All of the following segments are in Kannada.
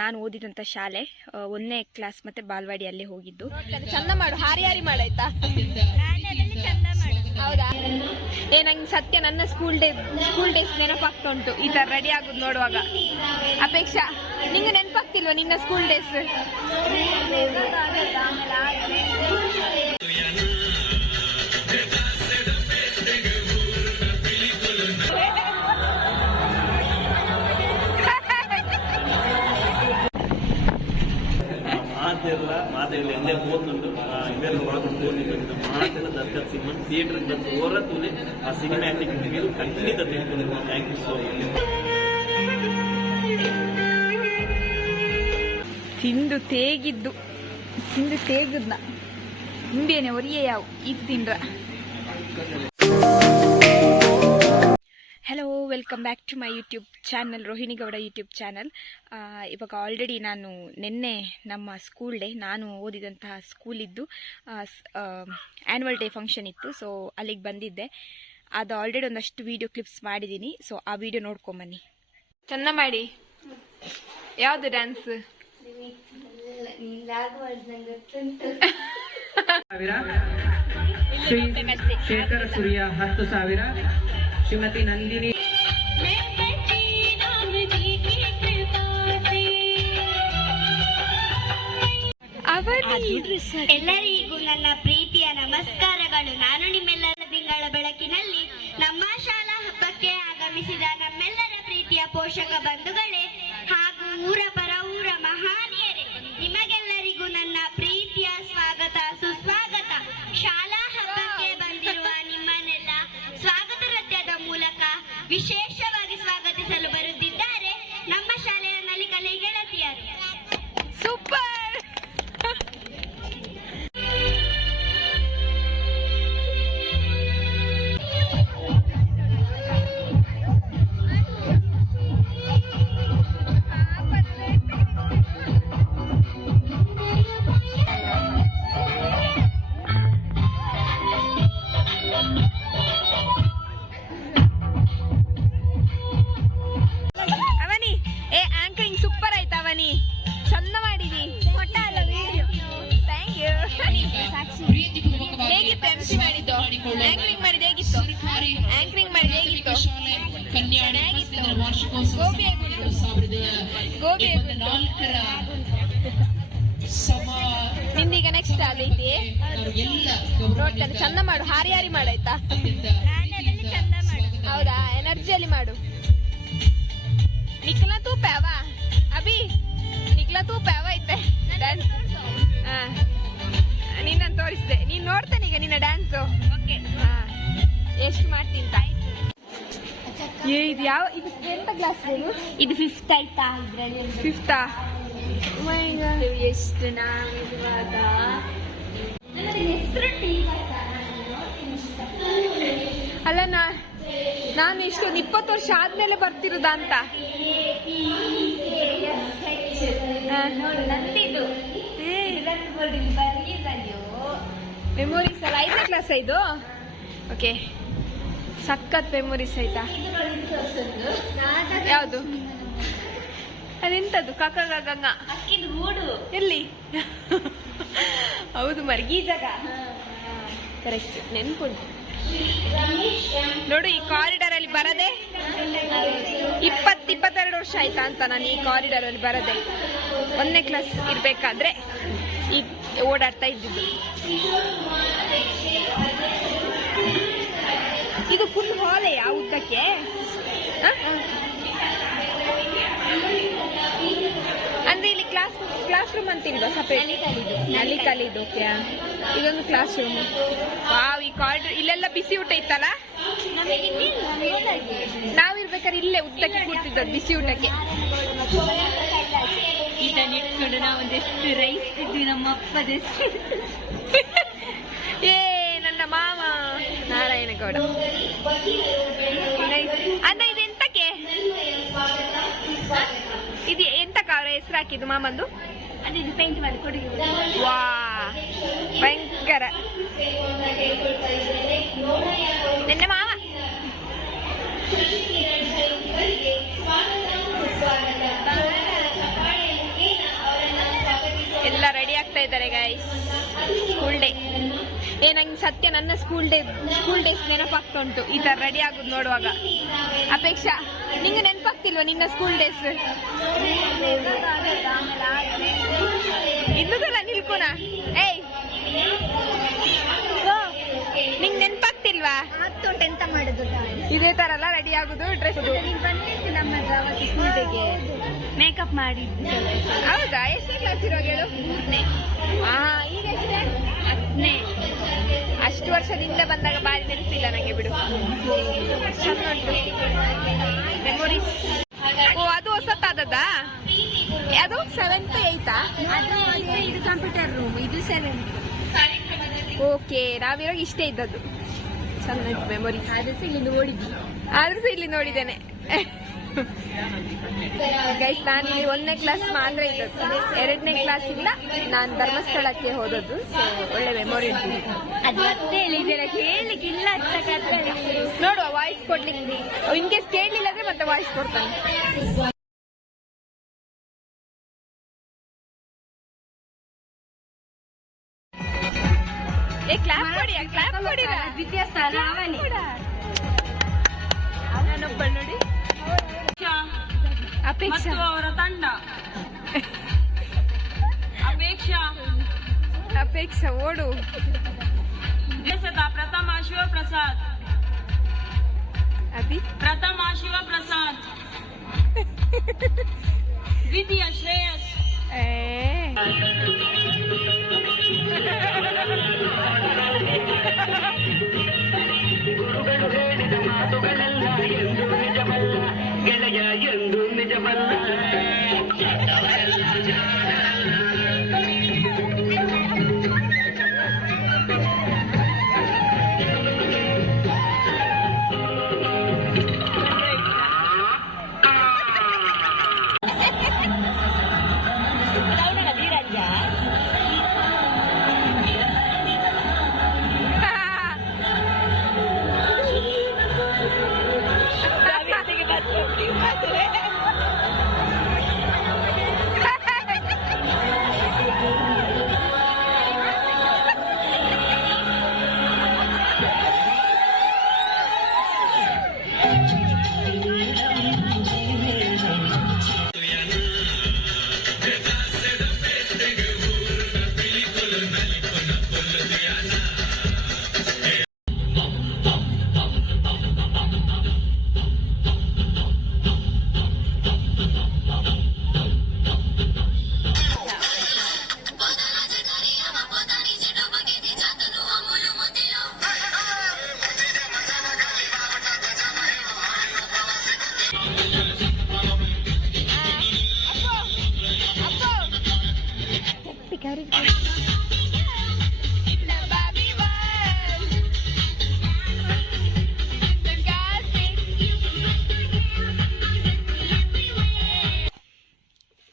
ನಾನು ಓದಿದಂಥ ಶಾಲೆ 1ನೇ ಕ್ಲಾಸ್ ಮತ್ತು ಬಾಲ್ವಾಡಿಯಲ್ಲೇ ಹೋಗಿದ್ದು. ಚಂದ ಮಾಡು, ಹಾರಿ ಹಾರಿ ಮಾಡಾಯ್ತಾ? ಹೌದಾ? ನಂಗೆ ಸತ್ಯ ನನ್ನ ಸ್ಕೂಲ್ ಡೇಸ್ ನೆನಪಾಗ್ತಾ ಉಂಟು ಈ ಥರ ರೆಡಿ ಆಗೋದು ನೋಡುವಾಗ. ಅಪೇಕ್ಷಾ, ನಿಂಗೆ ನೆನಪಾಗ್ತಿಲ್ವ ನಿನ್ನ ಸ್ಕೂಲ್ ಡೇಸ್? ಮಾತೆಲ್ಲ ಎಂದೇ ಹೋಗುന്നുണ്ട് ഇവരുടെ ಒಳಗೊಂಡು ಮಾತಿನ ದರ್ಶಕ ಸಿನಿಮಾ ಥಿಯೇಟರ್ ಬಂದು ಹೊರತುನೆ ಆ ಸಿನಿಮಾ ಆಕ್ಟಿವಿಟಿಗೆ ಖಂಡಿತ ತಿಳ್ಕೊಂಡಿರುವ. Thank you so much. ತಿಂದು ತೇಗಿದ್ನ ನಿಂಬೇನೆ ಒರಿಯೇ ಯಾವ ಇದು ತಿಂದ್ರ. Hello, welcome back to my YouTube channel, Rohini Gowda YouTube channel. ಇವಾಗ ಆಲ್ರೆಡಿ ನಾನು ನಿನ್ನೆ ನಮ್ಮ ಸ್ಕೂಲ್ ಡೇ, ನಾನು ಓದಿದಂತಹ ಸ್ಕೂಲಿದ್ದು ಆ್ಯನ್ಯುವಲ್ ಡೇ ಫಂಕ್ಷನ್ ಇತ್ತು. ಸೊ ಅಲ್ಲಿಗೆ ಬಂದಿದ್ದೆ. ಅದು ಆಲ್ರೆಡಿ ಒಂದಷ್ಟು ವೀಡಿಯೋ ಕ್ಲಿಪ್ಸ್ ಮಾಡಿದ್ದೀನಿ. ಸೊ ಆ ವಿಡಿಯೋ ನೋಡ್ಕೊಂಬನ್ನಿ. ಚೆಂದ ಮಾಡಿ. ಯಾವುದು ಡ್ಯಾನ್ಸ್? ಶೇಖರ್ ಸೂರ್ಯ 10,000, ಶ್ರೀಮತಿ ನಂದಿನಿ. ಎಲ್ಲರಿಗೂ ನನ್ನ ಪ್ರೀತಿಯ ನಮಸ್ಕಾರಗಳು. ನಾನು ನಿಮ್ಮೆಲ್ಲರ ತಿಂಗಳ ಬೆಳಕಿನಲ್ಲಿ ನಮ್ಮ ಶಾಲಾ ಹಬ್ಬಕ್ಕೆ ಆಗಮಿಸಿದ ನಮ್ಮೆಲ್ಲರ ಪ್ರೀತಿಯ ಪೋಷಕ ಬಂಧುಗಳೇ ಹಾಗೂ ಊರ ಪರ ಊರ ಮಹಾನೀಯರೇ, ನಿಮಗೆಲ್ಲರಿಗೂ ನನ್ನ ಪ್ರೀತಿಯ ಸ್ವಾಗತ, ಸುಸ್ವಾಗತ. ಶಾಲಾ ಹಬ್ಬಕ್ಕೆ ಬಂದಿರುವ ನಿಮ್ಮನ್ನೆಲ್ಲ ಸ್ವಾಗತ ನೃತ್ಯದ ಮೂಲಕ ವಿಶೇಷವಾಗಿ ಸ್ವಾಗತಿಸಲು ಬರುತ್ತಿದ್ದಾರೆ ನಮ್ಮ ಶಾಲೆಯ ನಲಿಕಲೆ ಗೆಳತಿಯರು. ಸೂಪರ್. ನಿಂದೀಗ ನೆಕ್ಸ್ಟ್ ಅದೈತಿ ನೋಡ್ತಾನೆ. ಚಂದ ಮಾಡು, ಹಾರಿ ಹಾರಿ ಮಾಡಾಯ್ತಾ? ಹೌದಾ? ಎನರ್ಜಿಯಲ್ಲಿ ಮಾಡು. ನಿಖಿಲ ತೂಪ್ಯಾವ ಅಭಿ, ನಿಖಿಲ ತೂಪ್ಯಾವ ಐತೆ ಡ್ಯಾನ್ಸ್. ನಿನ್ನ ತೋರಿಸಿದೆ, ನೀನ್ ನೋಡ್ತಾನೆ ಈಗ ನಿನ್ನ ಡ್ಯಾನ್ಸು. ಎಷ್ಟು ಮಾಡ್ತೀನಿ? ಇದು ಯಾವ, ಇದು ಎಂತ ಕ್ಲಾಸ್? ಇದು 5th ಆಯ್ತಾ? 5th. ಎಷ್ಟು ನಾವಿರುವಾಗ ಅಲ್ಲ, ನಾನು ಇಷ್ಟೊಂದು 20 ವರ್ಷ ಆದ್ಮೇಲೆ ಬರ್ತಿರುದ ಅಂತ. ಮೆಮೊರೀಸ್ ಅಲ್ಲ, 5ನೇ ಕ್ಲಾಸ್ ಇದು. ಓಕೆ, ಸಖತ್ ಮೆಮೊರೀಸ್ ಆಯ್ತಾ? ಯಾವುದು? ಅದೆಂತದ್ದು? ಗಂಗ ಎಲ್ಲಿ? ಹೌದು, ಮರ್ಗಿ ಜಾಗ. ಕರೆಕ್ಟ್, ನೆನ್ಪುಂಟು. ನೋಡು, ಈ ಕಾರಿಡಾರ್ ಅಲ್ಲಿ ಬರದೆ 22 ವರ್ಷ ಆಯ್ತಾ ಅಂತ ನಾನು ಈ ಕಾರಿಡಾರ್ ಅಲ್ಲಿ ಬರದೆ. 1ನೇ ಕ್ಲಾಸ್ ಇರ್ಬೇಕಾದ್ರೆ ಈ ಓಡಾಡ್ತಾ ಇದ್ದಿದ್ದು. ಇದು ಫುಲ್ ಹಾಲೇ ಆ ಉದ್ದಕ್ಕೆ? ಅಂದ್ರೆ ಇಲ್ಲಿ ಕ್ಲಾಸ್ ರೂಮ್ ಅಂತಿಲ್ವಾ ಸಪರೇಟ್? ನಲ್ಲಿ ಕಲಿದು. ಓಕೆ, ಇದೊಂದು ಕ್ಲಾಸ್ ರೂಮ್. ವಾವ್, ಈ ಕಾರಿಡಾರ್ ಇಲ್ಲೆಲ್ಲ ಬಿಸಿ ಊಟ ಇತ್ತಲ್ಲ? ನಾವಿರ್ಬೇಕಾದ್ರೆ ಇಲ್ಲೇ ಉದ್ದಕ್ಕೆ ಕೂರ್ತಿದ್ದದ್ದು ಬಿಸಿ ಊಟಕ್ಕೆ. ಇದನ್ನಿಟ್ಕೊಂಡು ನಾವೊಂದೆಷ್ಟು ರೈಸ್ ತಿದ್ವಿ ನಮ್ಮ ಅಪ್ಪದ. ನನ್ನ ಮಾವ ನಾರಾಯಣಗೌಡ. ಅಂದ್ರೆ ಇದೆಂತಕ್ಕೆ? ಇದು ಎಂತಕ್ಕೆ ಅವರ ಹೆಸರು ಹಾಕಿದ್ದು ಮಾಮಂದು? ಅದೇ ಪೇಂಟ್ ಮಾಡಿ ಕೊಡಿ. ವಾ, ಭಯಂಕರ. ನಿನ್ನ ಮಾವ ಮಾಡ್ತಾ ಇದ್ದಾರೆ ಗಾಯ್ಸ್. School day. ನಂಗೆ ಸತ್ಯ ನನ್ನ ಸ್ಕೂಲ್ ಡೇಸ್ ನೆನಪಾಗ್ತಾ ಉಂಟು ಈ ತರ ರೆಡಿ ಆಗೋದು ನೋಡುವಾಗ. ಅಪೇಕ್ಷಾ, ನಿಂಗೆ ನೆನಪಾಗ್ತಿಲ್ವಾ ನಿನ್ನ ಸ್ಕೂಲ್ ಡೇಸ್? ಇನ್ನದಲ್ಲ ನಿಲ್ಕೋಣ. ಏಯ್, ನಿಂಗೆ ನೆನಪಾಗ್ತಿಲ್ವಾ? ಮತ್ತೊಂಟು ಎಂತ ಮಾಡುದು ಇದೇ ತರ ಎಲ್ಲ ರೆಡಿ ಆಗುದು, ಡ್ರೆಸ್ ಬಂದಿತ್ತು ನಮ್ಮ ಸ್ಕೂಲ್ ಡೇಗೆ ಮೇಕಪ್ ಮಾಡಿದ್ದು. ಹೌದಾ? ಎಷ್ಟನೇ ಕ್ಲಾಸ್ ಇರುವಾಗ ಹೇಳು? 3ನೇ. ಈಗ ಎಷ್ಟೇ? 10ನೇ. ಅಷ್ಟು ವರ್ಷದಿಂದ ಬಂದಾಗ ಬಾರಿ ನೆನಪಿಲ್ಲ ನಂಗೆ ಬಿಡು. ಚಂದ ಉಂಟು ಮೆಮೊರೀಸ್. ಓ, ಅದು ಹೊಸತಾದದ್ದಾ? ಅದು 7th 8th? ಇದು ಕಂಪ್ಯೂಟರ್ ರೂಮ್, ಇದು 7th. ಓಕೆ, ನಾವಿರೋ ಇಷ್ಟೇ ಇದ್ದದ್ದು. ಚಂದ ಉಂಟು ಮೆಮೊರೀಸ್. ಆದ್ರೂ ಸಹ ಇಲ್ಲಿ ನೋಡಿದ್ದೇನೆ. ಗೈಸ್, ನಾನು ಇಲ್ಲಿ 1ನೇ ಕ್ಲಾಸ್ ಮಾತ್ರ ಇದ್ದದ್ದು. 2ನೇ ಕ್ಲಾಸಿಂದ ನಾನು ಧರ್ಮಸ್ಥಳಕ್ಕೆ ಹೋದದ್ದು. ಸೊ ಒಳ್ಳೆ ಮೆಮೊರಿ ಉಂಟು. ಅದು ಮತ್ತೆ ಹೇಳಿದ್ದೀರ, ಕೇಳಲಿಕ್ಕೆ ಇಲ್ಲ. ನೋಡುವ, ವಾಯ್ಸ್ ಕೊಡ್ಲಿಕ್ಕೆ ಇನ್ ಕೇಸ್ ಕೇಳಲಿಲ್ಲ ಅಂದ್ರೆ ಮತ್ತೆ ವಾಯ್ಸ್ ಕೊಡ್ತಾನೆ. ಕ್ಲಾಪ್ ಕೊಡಿರಾ? ವಿದ್ಯಾಸ್ಥಾನ ಅವನೇ. ಅವನೊಬ್ಬಳು ನೋಡಿ, ಅಪೇಕ್ಷಾ ಅವರ ತಂಡ. ಅಪೇಕ್ಷಾ ಓಡು. ದೇಶದ ಪ್ರಥಮ ಶಿವಪ್ರಸಾದ್. ಅಭಿ ಪ್ರಥಮ ಶಿವಪ್ರಸಾದ್. ದ್ವಿತೀಯ ಶ್ರೇಯಸ್. ಗೆಳೆಯ ಎಂದು ನಿಜವಲ್ಲ.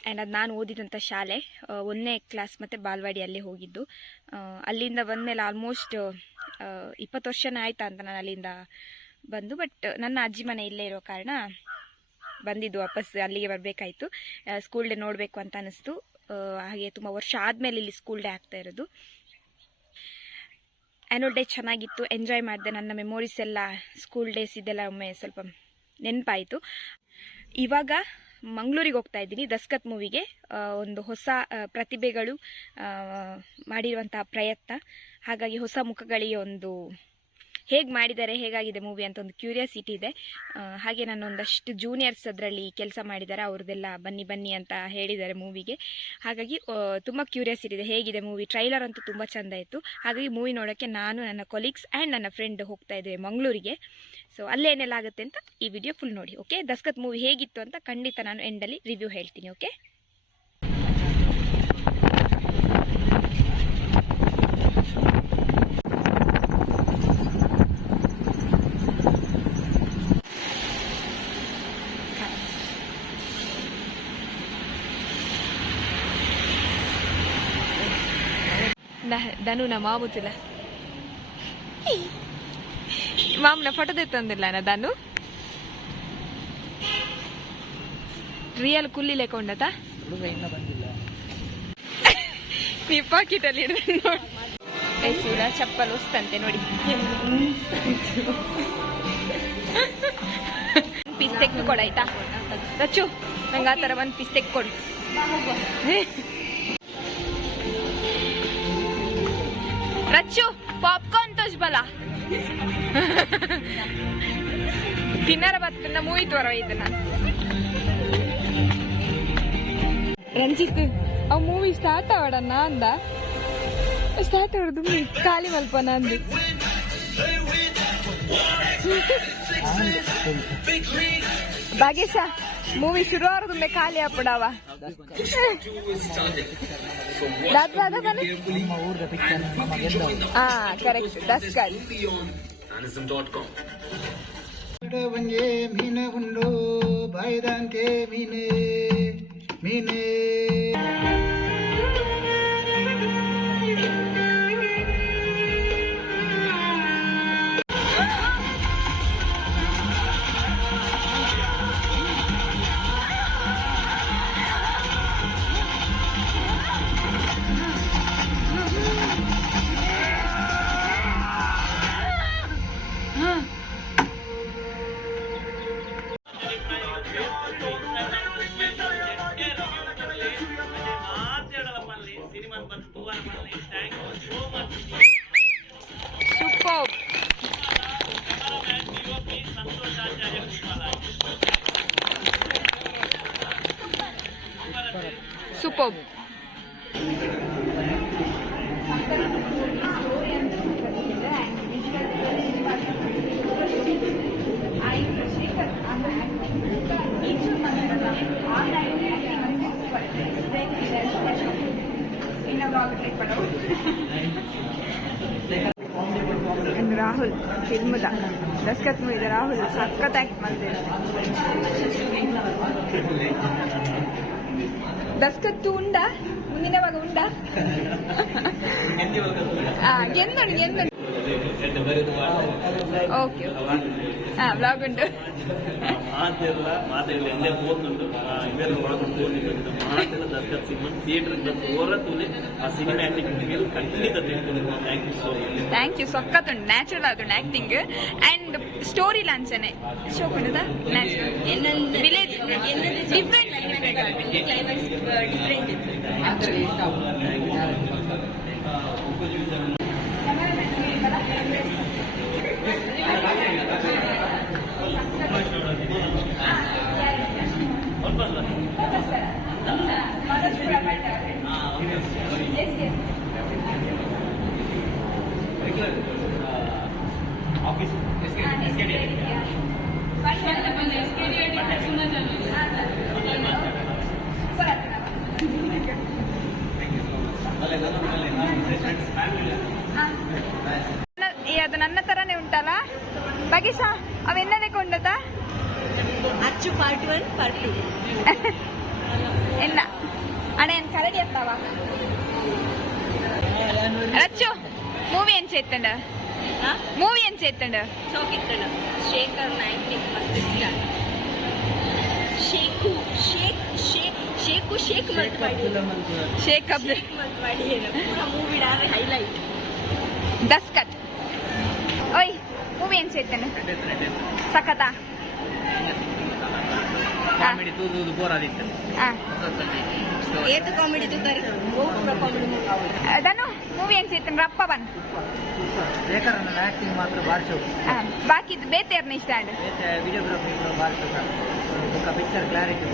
ಆ್ಯಂಡ್ ಅದು ನಾನು ಓದಿದಂಥ ಶಾಲೆ 1ನೇ ಕ್ಲಾಸ್ ಮತ್ತು ಬಾಲ್ವಾಡಿಯಲ್ಲಿ ಹೋಗಿದ್ದು. ಅಲ್ಲಿಂದ ಬಂದಮೇಲೆ ಆಲ್ಮೋಸ್ಟ್ 20 ವರ್ಷನೇ ಆಯ್ತಾ ಅಂತ ನಾನು ಅಲ್ಲಿಂದ ಬಂದು. ಬಟ್ ನನ್ನ ಅಜ್ಜಿ ಮನೆ ಇಲ್ಲೇ ಇರೋ ಕಾರಣ ಬಂದಿದ್ದು, ವಾಪಸ್ ಅಲ್ಲಿಗೆ ಬರಬೇಕಾಯಿತು. ಸ್ಕೂಲ್ ಡೇ ನೋಡಬೇಕು ಅಂತ ಅನ್ನಿಸ್ತು. ಹಾಗೆ ತುಂಬ ವರ್ಷ ಆದಮೇಲೆ ಇಲ್ಲಿ ಸ್ಕೂಲ್ ಡೇ ಆಗ್ತಾ ಇರೋದು. ಆ್ಯನ್ಯುವಲ್ ಡೇ ಚೆನ್ನಾಗಿತ್ತು, ಎಂಜಾಯ್ ಮಾಡಿದೆ. ನನ್ನ ಮೆಮೊರೀಸ್ ಎಲ್ಲ ಸ್ಕೂಲ್ ಡೇಸ್ ಇದೆಲ್ಲ ಒಮ್ಮೆ ಸ್ವಲ್ಪ ನೆನಪಾಯಿತು. ಇವಾಗ ಮಂಗಳೂರಿಗೆ ಹೋಗ್ತಾ ಇದ್ದೀನಿ ದಸ್ಕತ್ ಮೂವಿಗೆ. ಒಂದು ಹೊಸ ಪ್ರತಿಭೆಗಳು ಮಾಡಿರುವಂತಹ ಪ್ರಯತ್ನ. ಹಾಗಾಗಿ ಹೊಸ ಮುಖಗಳಿಗೆ ಒಂದು ಹೇಗೆ ಮಾಡಿದ್ದಾರೆ, ಹೇಗಾಗಿದೆ ಮೂವಿ ಅಂತ ಒಂದು ಕ್ಯೂರಿಯಾಸಿಟಿ ಇದೆ. ಹಾಗೆ ನಾನು ಒಂದಷ್ಟು ಜೂನಿಯರ್ಸ್ ಅದರಲ್ಲಿ ಕೆಲಸ ಮಾಡಿದ್ದಾರೆ, ಅವ್ರದ್ದೆಲ್ಲ ಬನ್ನಿ ಅಂತ ಹೇಳಿದ್ದಾರೆ ಮೂವಿಗೆ. ಹಾಗಾಗಿ ತುಂಬ ಕ್ಯೂರಿಯಾಸಿಟಿ ಇದೆ ಹೇಗಿದೆ ಮೂವಿ. ಟ್ರೈಲರ್ ಅಂತೂ ತುಂಬ ಚೆಂದ ಇತ್ತು. ಹಾಗಾಗಿ ಮೂವಿ ನೋಡೋಕ್ಕೆ ನಾನು, ನನ್ನ ಕೊಲೀಗ್ಸ್ ಆ್ಯಂಡ್ ನನ್ನ ಫ್ರೆಂಡ್ ಹೋಗ್ತಾ ಇದ್ದೇವೆ ಮಂಗಳೂರಿಗೆ. ಸೊ ಅಲ್ಲೇನೆಲ್ಲ ಆಗುತ್ತೆ ಅಂತ ಈ ವಿಡಿಯೋ ಫುಲ್ ನೋಡಿ. ಓಕೆ, ದಸ್ಕತ್ ಮೂವಿ ಹೇಗಿತ್ತು ಅಂತ ಖಂಡಿತ ನಾನು ಎಂಡಲ್ಲಿ ರಿವ್ಯೂ ಹೇಳ್ತೀನಿ. ಓಕೆ, ಧನು ನಾ ಮಾಮೂತಿಲ್ಲ ಮಾಮನ ಫೋಟೋ ತೆತ್ತಂದಿಲ್ಲ ನಾ ಧನು ರಿಯಲ್ ಕುಲ್ಲಿ ಲೆಕ್ಕೊಂಡತ ನೀವು ಪಾಕೆಟಲ್ಲಿ ಇಡ್ದೆ ನೋಡಿ ಶಿವರ ಚಪ್ಪಲ್ ಹೊಸ್ತಂತೆ ನೋಡಿ. ಪೀಸ್ ತೆಗೆದು ಕೊಡ ಆಯ್ತಾ ರಚ್ಚು, ನಂಗೆ ಆ ಥರ ಒಂದು ಪೀಸ್ ತೆಗೆದು ಕೊಡು. ರಚ್ಚು ಪಾಪ್ಕಾರ್ನ್ ತೋಜ್ ಬಲ ತಿನ್ನರ ಬತ್ತನ್ನ ಮೂವಿ ತೋರವೈತೆ ನಾನು. ರಂಜಿತ್ ಅವ್ ಮೂವಿ ಸ್ಟಾರ್ಟ್ ಆವಡನ್ನ ಅಂದ, ಸ್ಟಾರ್ಟ್ ಆವಡ್ದು ಖಾಲಿ ಮಲ್ಪನ ಅಂದು. ಭಾಗೇಶ ಮೂವಿ ಶುರು ಆಗೋದು ಖಾಲಿ ಆಪಡವ ಕರೆಕ್ಟ್ ದಸ್ಕರ್. ಬಂಗೆ ಮೀನ ಉಂಡು ಬಾಯ್ದಾಂಕೆ ಮೀನೆ ಮೀನೆ ಸೂಪರ್ ಸೂಪರ್. ರಾಹುಲ್ ಫಿಲ್ಮದ ದಸ್ಕತ್ ಮೂವಿದ ರಾಹುಲ್ ಸಖತ್ ಆಕ್ಟ್ ಮಾಡ್ತಾರೆ. ದಸ್ಕತ್ತು ಉಂಡ ಮುಂದಿನವಾಗ ಉಂಡ ಗೆಂದೋಣಿ ಗೆಂದೋಣಿ. ಓಕೆ ಬ್ಲಾಗ್ ಉಂಟು. ಮಾತೆಲ್ಲ ಮಾತೆಲ್ಲ ಎಂದೇ ಹೋಗುന്നുണ്ട് ഇവരെ ಒಳಗೊಂಡು ಮಾತೆಲ್ಲ ದಸ್ಕತ್ ಸಿನಿಮಾ ಥಿಯೇಟರ್ ಬಂದು ಹೊರತುನೆ ಆ ಸಿನಿಮಾ ಆಕ್ಟಿಂಗ್ ಖಂಡಿತ ತಿಳ್ಕೊಂಡು. Thank you so much. Thank you. ಸಖತ್ತುಂಟು, ನ್ಯಾಚುರಲ್ ಆದುಂಡು ಆಕ್ಟಿಂಗ್ ಅಂಡ್ ಸ್ಟೋರಿ ಲಾಂಚನೆ ಶೋಕುಂಡದ ನ್ಯಾಚುರಲ್ ವಿಲೇಜ್ ಡಿಫ್ರೆಂಟ್ ಆಫೀಸ್ ಅದು ನನ್ನ ತರಾನೇ ಉಂಟಲ್ಲ ಬಗೀಸ ಅವೆನ್ನದೇ ಕೊಂಡದ ಅಚ್ಚು ಪಾರ್ಟ್ 1 ಪಾರ್ಟ್ 2 ಎನ್ನ ಅಣ್ಣ ಏನ್ ಕರಡಿ ಅತ್ತವ ರಚ್ಚು ಮೂವಿ ಏನ್ ಸೇತ್ತಂಡ ಮೂವಿ ಏನ್ ಸೇತ್ತಂಡ ಶೋಕಿತ್ತಣ ಶೇಖರ್ ನಾಯ್ಕ ಮಸ್ತ್ ಇಷ್ಟ ಶೇಖು ಶೇಖ್ ಶೇಖ್ ಶೇಖು ಶೇಖ್ ಮತ್ ಮಾಡಿ ಶೇಖ್ ಅಬ್ದುಲ್ ಮತ್ ಮಾಡಿ ಪೂರಾ ಮೂವಿ ಡಾರೆ ಹೈಲೈಟ್ ದಸ್ಕತ್. ಓಯ್ ಮೂವಿ ಏನ್ ಸೇತ್ತಂಡ ಸಖತಾ ಕಾಮಿಡಿ ತೂದು ಬೋರ್ ಆದಿತ್ತು. ಏತು ಕಾಮಿಡಿ ತುತ್ತಾರೆ ಪೂರಾ ಕಾಮಿಡಿ ಅದನ್ನು ಮೂವಿ ಏನ್ ಸೇತ್ತಂಡ ರಪ್ಪ ಬನ್ ಶೇಖರನ ಆಕ್ಟಿಂಗ್ ಮಾತ್ರ ಭಾರಿ ಶೋಕು. ಬಾಕಿದ್ದು ಬೇತೇರ್ನ ಇಷ್ಟ ಅಂಡ್ ವಿಡಿಯೋಗ್ರಫಿ ಭಾರಿ ಶೋಕ. ಪಿಕ್ಚರ್ ಕ್ಲಾರಿಟಿ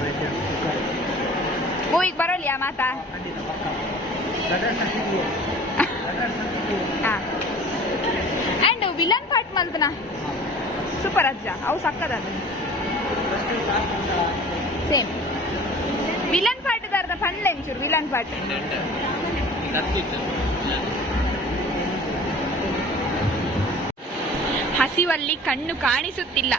ಮೂವಿಗೆ ಬರೋಲಿಯಾ ಮಾತಾ ಖಂಡಿತ ಪಕ್ಕ. ಅಂಡ್ ವಿಲನ್ ಪಾರ್ಟ್ ಮಲ್ತನ ಸೂಪರ್ ಅಜ್ಜ ಅವು ಸಕ್ಕದ ಸೇಮ್ ವಿಲನ್ ಪಾರ್ಟ್ ಅರ್ಧ ಪಂಡ್ಲೆ ಎಂಚೂರು ವಿಲನ್ ಪಾರ್ಟ್. ಹಸಿವಲ್ಲಿ ಕಣ್ಣು ಕಾಣಿಸುತ್ತಿಲ್ಲ.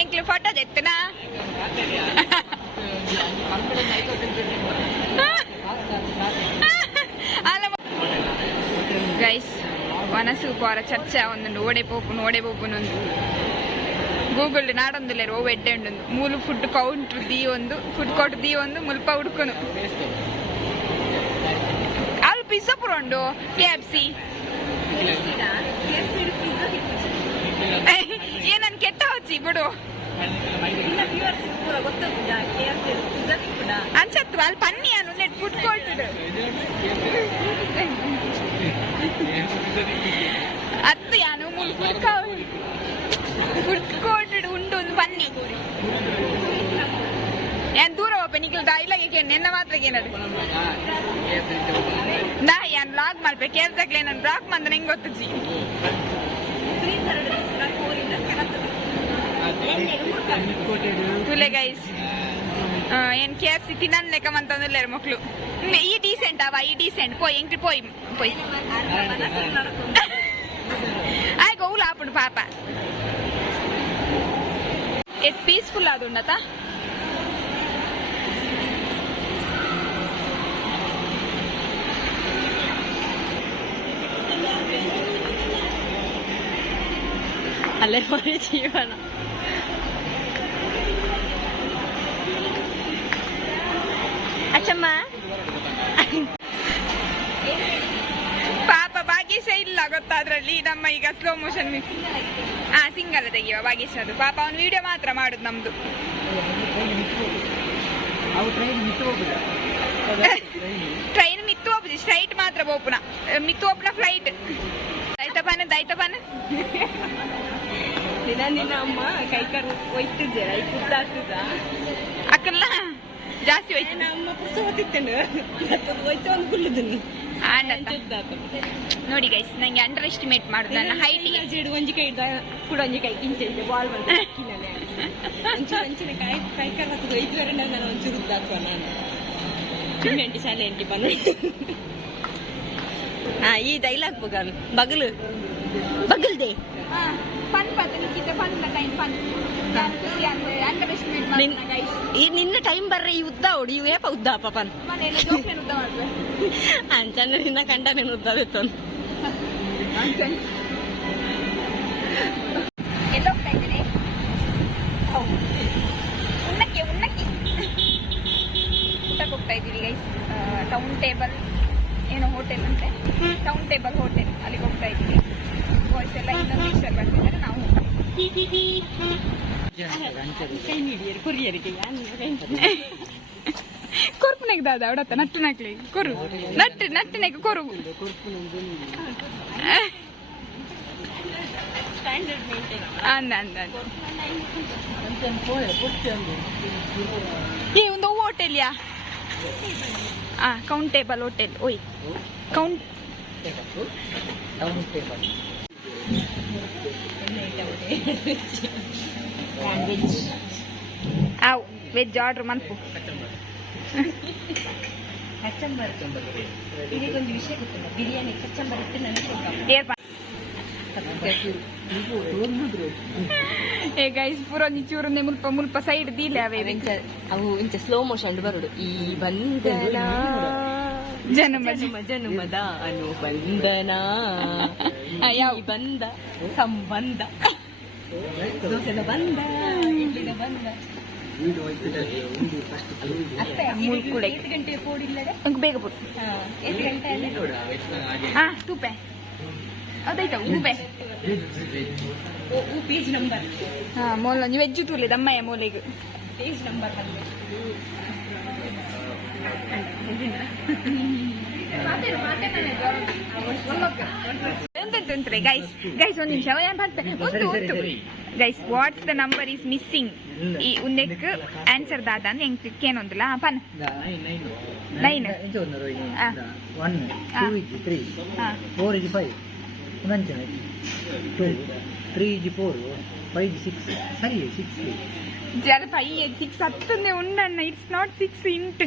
ಎಂಕ್ಲು ಫೋಟೋ ತೆತ್ತನ ಗೈಸ್ 1 ಮನಸ್ಸು ಪೋರ ಚರ್ಚೆ ಒಂದು ಓಡೆ ಪೋಪುನೊಂದು ಗೂಗಲ್ ನಾಡೊಂದುಲ್ಲೇರು ಓ ಎಡ್ಡೆ ಉಂಡು ಮೂಲು ಫುಡ್ ಕೌಂಟ್ರ್ ದಿ ಒಂದು ಫುಡ್ ಕೋರ್ಟ್ ದಿ ಒಂದು ಮುಲ್ಪ ಹುಡ್ಕೊನು ಅಲ್ಲಿ ಪಿಜ್ಜಾ ಪುರ ಉಂಡು KFC ಏನನ್ ಕೆಟ್ಟ ಹಚ್ಚಿ ಬಿಡು ಅನ್ಸತ್ವ ಅಲ್ಲಿ ಪನ್ನಿ ಅನ್ನು ನೆಟ್ ಫುಡ್ ಕೋರ್ಟ್ ಅತ್ತು ಯಾನು ಮೂಲು ಫುಡ್ ಕೋರ್ಟ್ ಉಂಟು ಒಂದು ಪನ್ನಿ ಏನ್ ದೂರ ಹೋಗ್ಬೆ ನಿಖಿಲ್ ಇಲ್ಲಗೆ ನೆನ್ನ ಮಾತ್ರ ಏನದು ನಾ ಏನ್ ಬ್ಲಾಗ್ ಮಾಡ್ಬೇಕು ಕೇಳ್ದಾಗ್ಲೇ ನಾನು ಬ್ಲಾಗ್ ಬಂದ್ರೆ ಹೆಂಗ್ ಗೊತ್ತಜ್ಜಿ ತುಲೆ ಗೈಸ್ ಏನ್ KFC ತಿನ್ನನ್ ಲೆಕ್ಕ ಮಂತಂದಿಲ್ಲೇರು ಮಕ್ಳು ಈ ಡೀಸೆಂಟ್ ಅವ ಈ ಡೀಸೆಂಟ್ ಪೋಯ್ ಎಂಕ್ಲಿ ಪೋಯ್ ಆಯ್ ಗೌಲ ಆಪುಂಡು ಪಾಪ ಎಟ್ ಪೀಸ್ಫುಲ್ ಆದುಂಡತ ಅಲ್ಲೇ ಹೊರೆ ಜೀವನ ಅಚ್ಚಮ್ಮ ಪಾಪ ಭಾಗ್ಯಶ ಇಲ್ಲ ಗೊತ್ತಾ ಅದ್ರಲ್ಲಿ ನಮ್ಮ ಈಗ ಸ್ಲೋ ಮೋಷನ್ ಸಿಂಗಲ್ ತೆಗಿಯುವ ಭಾಗ್ಯಶ ಅದು ಪಾಪ ಅವ್ನು ವಿಡಿಯೋ ಮಾತ್ರ ಮಾಡುದು ನಮ್ದು ಟ್ರೈನ್ ಮಿತ್ತು ಹೋಗುದು ಸ್ಟ್ರೈಟ್ ಮಾತ್ರ ಬೋಪುನ ಮಿತ್ತು ಹೋಪುನ ಫ್ಲೈಟ್ ದೈತಪಾನ ನಿನ್ನ ಅಮ್ಮ ಕೈಕಾರು ಒಯ್ತಿದ್ದೆ ಕುದ್ದಾಡ್ತಿದ್ದ ಅಕ್ಕಲ್ಲ ಜಾಸ್ತಿ ಹೋಯ್ತು ಅಮ್ಮ ಪುಸ್ತಕ ಓದಿತ್ತೇನೆ ಒಯ್ತು ಒಂದು ಗುಳ್ಳಿದ್ದೀನಿ ನೋಡಿ ಗೈಸ್ ನಂಗೆ ಅಂಡರ್ ಎಸ್ಟಿಮೇಟ್ ಮಾಡುದು ನನ್ನ ಹೈಟ್ ಒಂಜಿ ಕೈ ಕೂಡ ಒಂಜಿ ಕೈ ಕಿಂಚೆ ಬಾಲ್ ಬಂದು ಅಂಚಿನ ಕೈ ಕರ್ದು ಒಯ್ದುವರೆ ನಾನು ಒಂಚೂರು ಉದ್ದಾಕುವ ನಾನು ಎಂಟಿ ಶಾಲೆ ಎಂಟಿ ಬಂದು ಈ ಡೈಲಾಗ್ ಬಗಲು ಬಗಲ್ದೆ ಈ ನಿನ್ನ ಟೈಮ್ ಬರ್ರೆ ಈ ಉದ್ದ ಹೊಡಿ ಇವೇಪ ಉದ್ದ ಪಾಪನ್ ಅಂಚನ್ನ ನಿನ್ನ ಕಂಡ ನೀನು ಉದ್ದ ಬೇತು ಉಣ್ಣಕ್ಕೆ ಊಟಕ್ಕೆ ಹೋಗ್ತಾ ಇದ್ದೀವಿ ಗೈಸ್ ಟೌನ್ ಟೇಬಲ್ ಏನೋ ಹೋಟೆಲ್ ಅಂತೆ ಟೌನ್ ಟೇಬಲ್ ಹೋಟೆಲ್ ಅಲ್ಲಿಗೆ ಹೋಗ್ತಾ ಇದ್ದೀವಿ ಬಾಯ್ಸ್ ಎಲ್ಲ ಇನ್ನೊಂದು ಟೀಚರ್ ಬರ್ತಿದ್ದಾರೆ ನಾವು ಕೊರ್ಪುನೆಗ್ ದಾದ ಅವಡತ್ತ ನಟ್ಟು ನಕ್ಲಿ ಕೊರು ನಟ್ಟಿನೆಗ್ ಕೊರು ಅಂದ ಏ ಒಂದು ಹೋಟೆಲ್ ಯಾ ಕೌಂಟ್ ಟೇಬಲ್ ಹೋಟೆಲ್ ಓಯ್ ಕೌಂಟ್ ಆವ್ ವೆಜ್ ಆರ್ಡರ್ ಮನ್ಪು ಇದಕ್ಕೊಂದು ವಿಷಯ ಗೊತ್ತಿಲ್ಲ ಬಿರಿಯಾನಿ ಕಚ್ಚಂಬರ್ ಇಟ್ಟು ನನಗೆ ಏ ಗೈಸ್ ಪೂರ ಚೂರನ್ನೇ ಮುಲ್ಪ ಸೈಡ್ ದೀಲೆ ಅವೇ ಅವು ಇಂಚ ಸ್ಲೋ ಮೋಷನ್ ಬರುಡು ಈ ಬಂಧನ ಜನುಮದ ಅನುಬಂಧನ ಯಾವ ಬಂದ ಸಂಬಂಧ ದೋಸೆದ ಬಂದ ಇಡ್ಲಿದ ಬಂದ ಮುಳ್ಕುಡೆ 8 ಗಂಟೆ ಪೋಡಿಲ್ಲಡೆ ಬೇಗ ಬಿಡು 8 ಗಂಟೆ ತೂಪೆ ಅದಾಯ್ತಾ ಊಬೆ ಪೇಜ್ ನಂಬರ್ ಮೋಲ ವೆಜ್ಜು ತೂಲೆ ದಮ್ಮಯ್ಯ ಮೋಲೆಗೆ ಪೇಜ್ ನಂಬರ್ ಎಂತೆಂತ್ರೆ ಗೈಸ್ ಒಂದು ನಿಮಿಷ ಉಂಟು guys what's the number is missing ಈ ಉಂದೆಕ್ ಆನ್ಸರ್ ದಾದ ಅಂತ ಹೆಂಗ್ ತಿಕ್ಕೇನೊಂದಿಲ್ಲ ಪನ್ 9 1 2 3 4 5 ನಂಚನೆ 2 3 4 5 6 ಸರಿ 6 ಜರ 5 6 ಹತ್ತಂದೆ ಉಂಡಣ್ಣ ಇಟ್ಸ್ ನಾಟ್ 6 ಇಂಟ್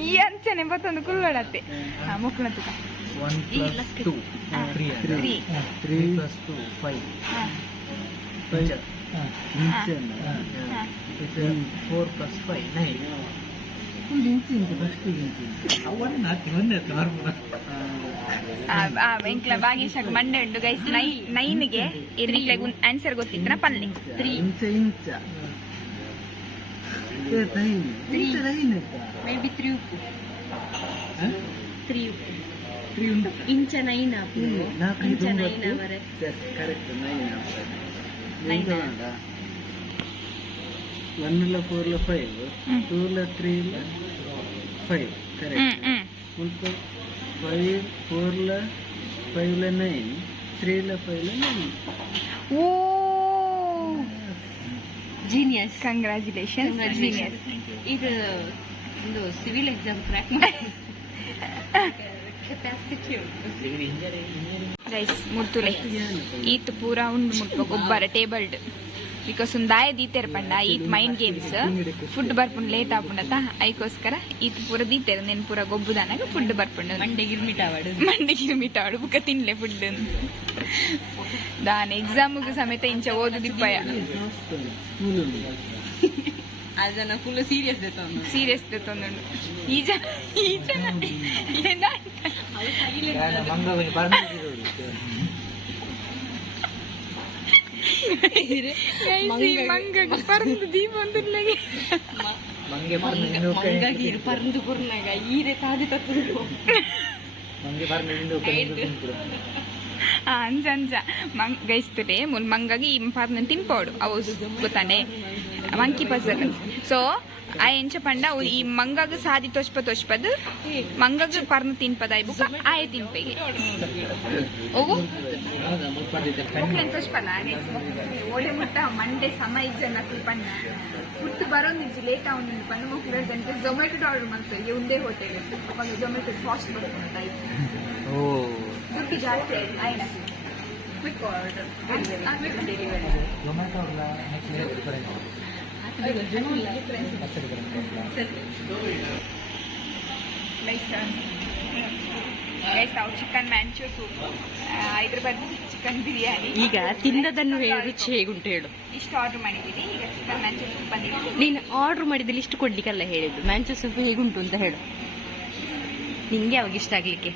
ಈ ಅಂಚನೆ ಬತ್ತೊಂದು ಕುಲ್ಲಡತ್ತೆ ಮುಕ್ಕಳ ತುಕ 1 + 2 3 3 + 2 5 4 + 5 9 ಒಂದು ಇಂಚು ಫಸ್ಟ್ ಇಂಚು ಅವನ್ನ ನಾಟಿ ಮೊನ್ನೆ ಮಾರ್ಬ ಎಂಕ್ಲ ಭಾಗ್ಯಶಾಖ ಮಂಡೆ ಉಂಟು ಗೈಸ್ 9ಗೆ ಇರ್ಲಿಕ್ಕೆ ಆನ್ಸರ್ ಗೊತ್ತಿತ್ತನ ಪಲ್ಲೆ 3 ಇಂಚ ಮೇಬಿ 3 ಉಪ್ಪು 3 ಉಪ್ಪು 3 ಉಂಟು ಇಂಚ 9 ಆಪು ಇಂಚ 9 ಅವರೆ ಕರೆಕ್ಟ್ 9 1 4 5 2 3 5 ಕರೆಕ್ಟ್ 5 4 5 9 3 5 9 ಓ ಜೀನಿಯಸ್ ಕಂಗ್ರಾಚುಲೇಷನ್ ಜೀನಿಯಸ್ ಇದು ಒಂದು ಸಿವಿಲ್ ಎಕ್ಸಾಮ್ ಕ್ರ್ಯಾಕ್ ಮಾಡಿ ಕೆಪಾಸಿಟಿ ಉಂಟು ಗೈಸ್ ಮುರ್ತುಲೆ ಈತ್ ಪೂರ ಉಂಡು ಮುಟ್ಪ ಗೊಬ್ಬರ ಟೇಬಲ್ಡ್ ಬಿಕಾಸ್ ಉಂದಾಯ ದೀತೆರ್ ಪಂಡ ಈತ್ ಮೈಂಡ್ ಗೇಮ್ಸ್ ಫುಡ್ ಬರ್ಪುಂಡು ಲೇಟ್ ಆಪುಂಡತ ಐಕೋಸ್ಕರ ಈತ್ ಪೂರ ದೀತೆರ್ ನೆನ್ ಪೂರ ಗೊಬ್ಬುದಾನಾಗ ಫುಡ್ ಬರ್ಪುಂಡು ಮಂಡೆಗಿರ್ ಮೀಟ್ ಆವಡು ಬುಕ್ಕ ತಿನ್ಲೆ ಫುಡ್ ದಾನ ಎಕ್ಸಾಮ್ಗೂ ಸಮೇತ ಇಂಚ ಓದು ದಿಪ್ಪಯ ಅದನ್ನ ಫುಲ್ ಸೀರಿಯಸ್ ಸೀರಿಯಸ್ ತೊಂದುಂಡು ಈ ಜನ ಏನ ಮಂಗವನಿ ಬರ್ನಿರೋದು ಮಂಗಗೆ ಪರಂದು ದೀಪ ಒಂದುರ್ಲೆಗೆ ಮಂಗೆ ಮಂಗಗಿರ್ ಪರಂದು ಪುರ್ನಾಗ ಈರೆ ತಾದಿ ತತ್ತು ಮಂಗೆ ಬರ್ನಿಂದು ಅಂಜ ಅಂಜ ಗೈಸ್ತುಲೆ ಮುಲ್ ಮಂಗಗೆ ಈ ಪಾರ್ನ ತಿನ್ಪೋಡು ಅವು ಗೊತ್ತಾನೆ ಮಂಕಿ ಪಜಲ್ ಸೊ ಆ ಎಂಚ ಪಂಡ ಈ ಮಂಗಗ ಸಾದಿ ತೊಚ್ಪದ್ ಮಂಗಗ ಪರ್ನ ತಿನ್ಪದ ಬುಕ್ಕ ಆಯ ತಿನ್ಪೆಗೆ ಹೋಗು ತೊಚ್ಪಲ್ಲ ಓಡೆ ಮುಟ್ಟ ಮಂಡೆ ಸಮ ಇಜ್ಜನ ಪಣ್ಣ ಫುಡ್ ಬರೋಂದಿಜ್ಜಿ ಲೇಟ್ ಅವನು ಪಣ್ಣ ಮುಕ್ಕಿದ ಗಂಟೆ ಝೊಮ್ಯಾಟೊ ಆರ್ಡರ್ ಮಾಡ್ತಾರೆ ಒಂದೇ ಹೋಟೆಲ್ ಅವಾಗ ಝೊಮ್ಯಾಟೊ ಫಾಸ್ಟ್ ಬರುತ್ತೆ ದುಡ್ಡು ಜಾಸ್ತಿ ಆಯ್ತು ಆಯ್ನ ಕ್ವಿಕ್ ಆರ್ಡರ್ ಡೆಲಿವರಿ ಟೊಮೆಟೊ ನಾವು chicken ಮ್ಯಾಂಚೋ soup Hyderabad chicken biryani ಈಗ ತಿಂದದನ್ನು ರುಚಿ ಹೇಗುಂಟು ಹೇಳು ಇಷ್ಟು ಆರ್ಡರ್ ಮಾಡಿದ್ದೀನಿ ಈಗ ಚಿಕನ್ ಮ್ಯಾಂಚೋ ಸೂಪ್ ಬಂದಿದೆ ನೀನು ಆರ್ಡರ್ ಮಾಡಿದ ಲಿಸ್ಟ್ ಕೊಡ್ಲಿಕ್ಕೆಲ್ಲ ಹೇಳಿದ್ದು ಮ್ಯಾಂಚೋ ಸೂಪ್ ಹೇಗುಂಟು ಅಂತ ಹೇಳು ನಿಂಗೆ ಅವಾಗ ಇಷ್ಟ ಆಗ್ಲಿಕ್ಕೆ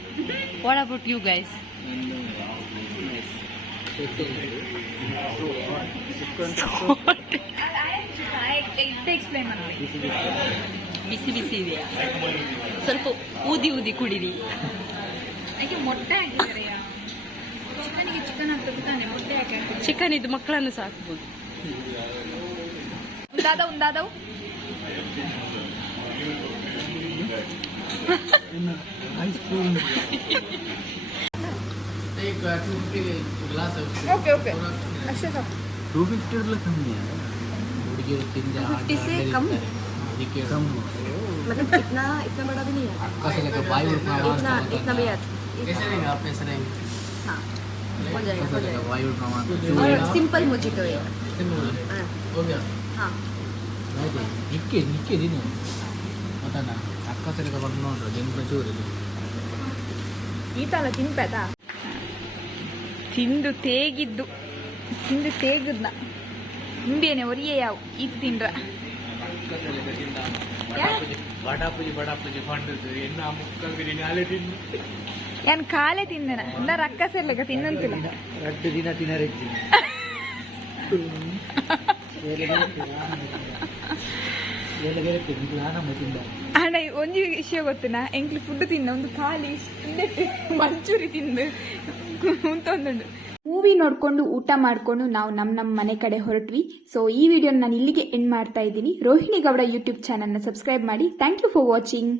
what about you guys explain ಮಾಡಿ ಬಿಸಿ ಬಿಸಿ ಇದೆಯಾ ಸ್ವಲ್ಪ ಊದಿ ಕುಡಿರಿ ಯಾಕೆ ಮೊಟ್ಟೆ ಹಾಕಿದ್ದಾರೆ ಚಿಕನಿಗೆ ಚಿಕನ್ ಹಾಕ್ಬೇಕು ತಾನೆ ಮೊಟ್ಟೆ ಹಾಕಿ ಚಿಕನ್ ಇದು ಮಕ್ಕಳನ್ನು ಸಾಕ್ಬೋದು ಉಂದಾದವು ಐಸ್ ಕ್ರೀಮ್ ಓಕೆ ಅಷ್ಟೇ ಸಾಕು 250 ಕಮ್ಮಿ ಹುಡುಗಿರು ತಿಂದ 50 से कम ಅದಕ್ಕೆ ಕಮ್ಮಿ मतलब इतना बड़ा भी नहीं है ಅಕ್ಕಸಲ ಬಾಯಿ इतना भी कैसे रहेगा आप कैसे रहेंगे हाँ हो जाएगा ಬಾಯಿ और सिंपल मोजिटो है हो गया हाँ ಆಯ್ತು ನಿಕ್ಕೆ ದಿನ ಮತ್ತನ ಅಕ್ಕಸಲ ಬಂದು ನೋಡ್ರಿ ಜನ ಚೂರು ಈ ತರ ತಿನ್ಪೇತಾ ತಿಂದು ತೇಗಿದ್ನ ನಿಂಬೇನೆ ಒರಿಯೇ ಯಾವ ಇದು ತಿಂದ್ರ ಬಡಾಪುಜಿ ಪಂಡದು ಎನ್ನ ಮುಕ್ಕಲ್ ಬಿರಿಯಾನಿ ಆಲೆ ತಿನ್ನು ಯಾನ್ ಕಾಲೇ ತಿಂದನ ಇಂದ ರಕ್ಕಸೆಲ್ಲಗ ತಿನ್ನಂತಿಲ್ಲ 2 ದಿನ ತಿನ್ನರೆಜ್ಜಿ ಅಣ್ಣ ಒಂಜಿ ವಿಷಯ ಗೊತ್ತುನ ಎಂಕ್ಲು ಫುಡ್ ತಿನ್ನ ಒಂದು ಖಾಲಿ ಮಂಚೂರಿ ತಿಂದು ಉಂಟೊಂದುಂಡು ಮೂವಿ ನೋಡ್ಕೊಂಡು ಊಟ ಮಾಡ್ಕೊಂಡು ನಾವು ನಮ್ಮ ಮನೆ ಕಡೆ ಹೊರಟ್ವಿ. ಸೊ ಈ ವಿಡಿಯೋ ನಾನು ಇಲ್ಲಿಗೆ ಎಂಡ್ ಮಾಡ್ತಾ ಇದ್ದೀನಿ. ರೋಹಿಣಿ ಗೌಡ ಯೂಟ್ಯೂಬ್ ಚಾನಲ್ನ ಸಬ್ಸ್ಕ್ರೈಬ್ ಮಾಡಿ. Thank you for watching.